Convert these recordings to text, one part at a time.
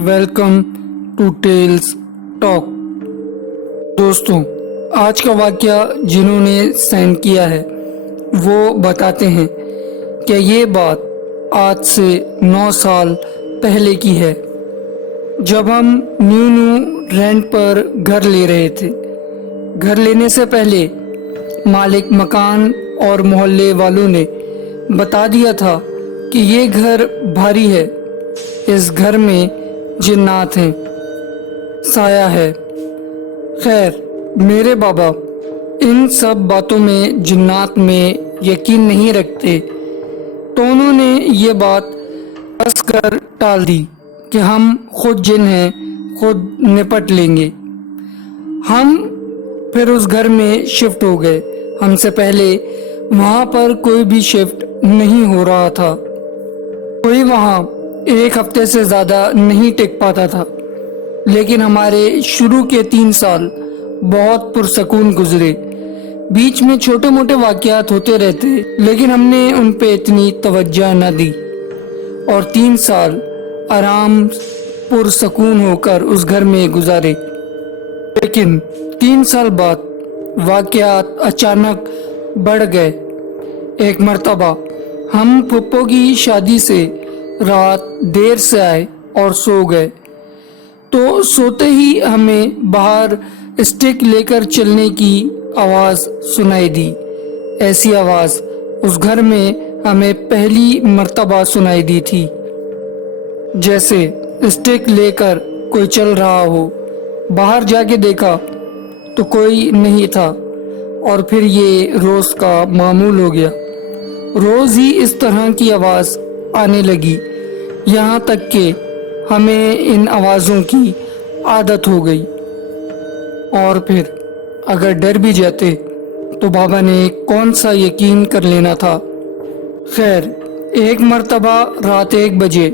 Welcome to tells talk. دوستوں، آج کا واقعہ جنہوں نے سینڈ کیا ہے وہ بتاتے ہیں کہ یہ بات آج سے 9 سال پہلے کی ہے، جب ہم نیو رینٹ پر گھر لے رہے تھے۔ گھر لینے سے پہلے مالک مکان اور محلے والوں نے بتا دیا تھا کہ یہ گھر بھاری ہے، اس گھر میں جنات ہیں، سایہ ہے۔ خیر، میرے بابا ان سب باتوں میں، جنات میں یقین نہیں رکھتے، تو انہوں نے یہ بات ہنس کر ٹال دی کہ ہم خود جن ہیں، خود نپٹ لیں گے۔ ہم پھر اس گھر میں شفٹ ہو گئے۔ ہم سے پہلے وہاں پر کوئی بھی شفٹ نہیں ہو رہا تھا، کوئی وہاں 1 ہفتے سے زیادہ نہیں ٹک پاتا تھا، لیکن ہمارے شروع کے 3 سال بہت پرسکون گزرے۔ بیچ میں چھوٹے موٹے واقعات ہوتے رہتے، لیکن ہم نے ان پہ اتنی توجہ نہ دی، اور 3 سال آرام پرسکون ہو کر اس گھر میں گزارے۔ لیکن 3 سال بعد واقعات اچانک بڑھ گئے۔ ایک مرتبہ ہم پھپھو کی شادی سے رات دیر سے آئے اور سو گئے، تو سوتے ہی ہمیں باہر اسٹک لے کر چلنے کی آواز سنائی دی۔ ایسی آواز اس گھر میں ہمیں پہلی مرتبہ سنائی دی تھی، جیسے اسٹک لے کر کوئی چل رہا ہو۔ باہر جا کے دیکھا تو کوئی نہیں تھا، اور پھر یہ روز کا معمول ہو گیا۔ روز ہی اس طرح کی آواز آنے لگی، یہاں تک کہ ہمیں ان آوازوں کی عادت ہو گئی، اور پھر اگر ڈر بھی جاتے تو بابا نے کون سا یقین کر لینا تھا۔ خیر، ایک مرتبہ رات 1 بجے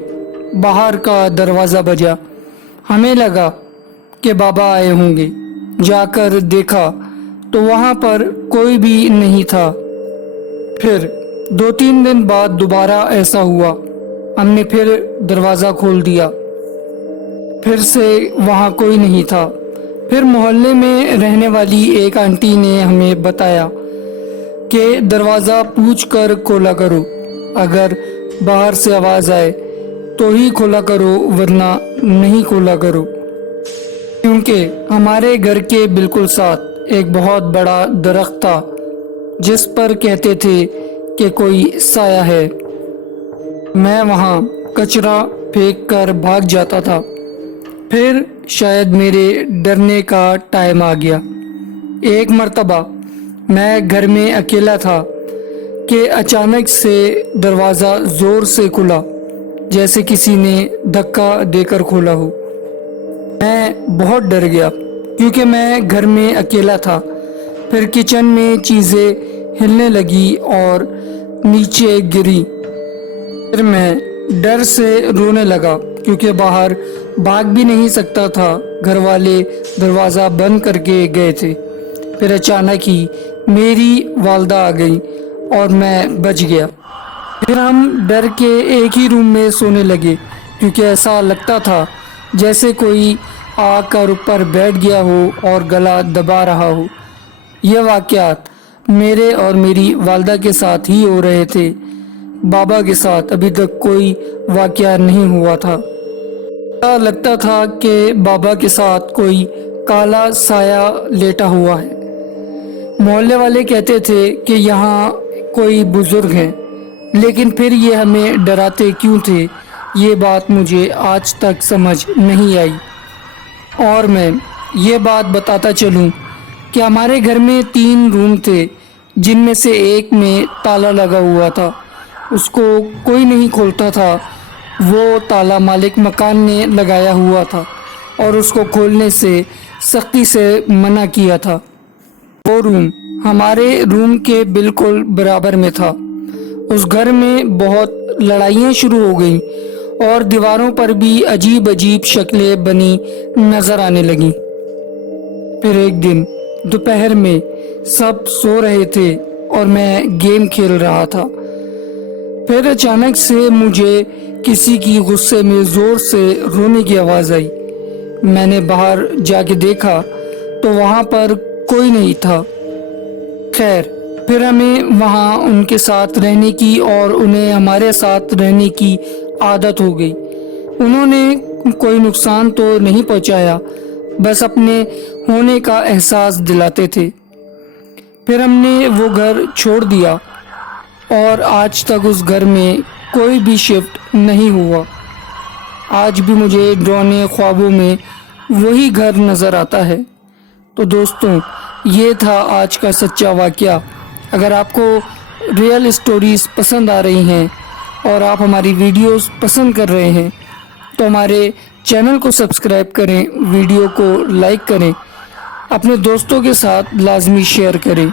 باہر کا دروازہ بجا۔ ہمیں لگا کہ بابا آئے ہوں گے۔ جا کر دیکھا تو وہاں پر کوئی بھی نہیں تھا۔ پھر 2-3 دن بعد دوبارہ ایسا ہوا۔ ہم نے پھر دروازہ کھول دیا، پھر سے وہاں کوئی نہیں تھا۔ پھر محلے میں رہنے والی ایک آنٹی نے ہمیں بتایا کہ دروازہ پوچھ کر کھولا کرو، اگر باہر سے آواز آئے تو ہی کھولا کرو، ورنہ نہیں کھولا کرو، کیونکہ ہمارے گھر کے بالکل ساتھ ایک بہت بڑا درخت تھا جس پر کہتے تھے کہ کوئی سایہ ہے۔ میں وہاں کچرا پھینک کر بھاگ جاتا تھا۔ پھر شاید میرے ڈرنے کا ٹائم آ گیا۔ ایک مرتبہ میں گھر میں اکیلا تھا کہ اچانک سے دروازہ زور سے کھلا، جیسے کسی نے دھکا دے کر کھولا ہو۔ میں بہت ڈر گیا کیونکہ میں گھر میں اکیلا تھا۔ پھر کچن میں چیزیں ہلنے لگی اور نیچے گری۔ پھر میں ڈر سے رونے لگا کیونکہ باہر بھاگ بھی نہیں سکتا تھا، گھر والے دروازہ بند کر کے گئے تھے۔ پھر اچانک ہی میری والدہ آ گئی اور میں بچ گیا۔ پھر ہم ڈر کے ایک ہی روم میں سونے لگے، کیونکہ ایسا لگتا تھا جیسے کوئی آ کر اوپر بیٹھ گیا ہو اور گلا دبا رہا ہو۔ یہ واقعات میرے اور میری والدہ کے ساتھ ہی ہو رہے تھے، بابا کے ساتھ ابھی تک کوئی واقعہ نہیں ہوا تھا۔ ایسا لگتا تھا کہ بابا کے ساتھ کوئی کالا سایہ لیٹا ہوا ہے۔ محلے والے کہتے تھے کہ یہاں کوئی بزرگ ہیں، لیکن پھر یہ ہمیں ڈراتے کیوں تھے، یہ بات مجھے آج تک سمجھ نہیں آئی۔ اور میں یہ بات بتاتا چلوں کہ ہمارے گھر میں 3 روم تھے، جن میں سے ایک میں تالا لگا ہوا تھا، اس کو کوئی نہیں کھولتا تھا۔ وہ تالا مالک مکان نے لگایا ہوا تھا اور اس کو کھولنے سے سختی سے منع کیا تھا۔ وہ روم ہمارے روم کے بالکل برابر میں تھا۔ اس گھر میں بہت لڑائیاں شروع ہو گئیں اور دیواروں پر بھی عجیب عجیب شکلیں بنی نظر آنے لگیں۔ پھر ایک دن دوپہر میں سب سو رہے تھے اور میں گیم کھیل رہا تھا۔ پھر اچانک سے مجھے کسی کی غصے میں زور سے رونے کی آواز آئی۔ میں نے باہر جا کے دیکھا تو وہاں پر کوئی نہیں تھا۔ خیر، پھر ہمیں وہاں ان کے ساتھ رہنے کی اور انہیں ہمارے ساتھ رہنے کی عادت ہو گئی۔ انہوں نے کوئی نقصان تو نہیں پہنچایا، بس اپنے ہونے کا احساس دلاتے تھے۔ پھر ہم نے وہ گھر چھوڑ دیا اور آج تک اس گھر میں کوئی بھی شفٹ نہیں ہوا۔ آج بھی مجھے ڈراؤنے خوابوں میں وہی گھر نظر آتا ہے۔ تو دوستوں، یہ تھا آج کا سچا واقعہ۔ اگر آپ کو ریئل اسٹوریز پسند آ رہی ہیں اور آپ ہماری ویڈیوز پسند کر رہے ہیں تو ہمارے چینل کو سبسکرائب کریں، ویڈیو کو لائک کریں، اپنے دوستوں کے ساتھ لازمی شیئر کریں۔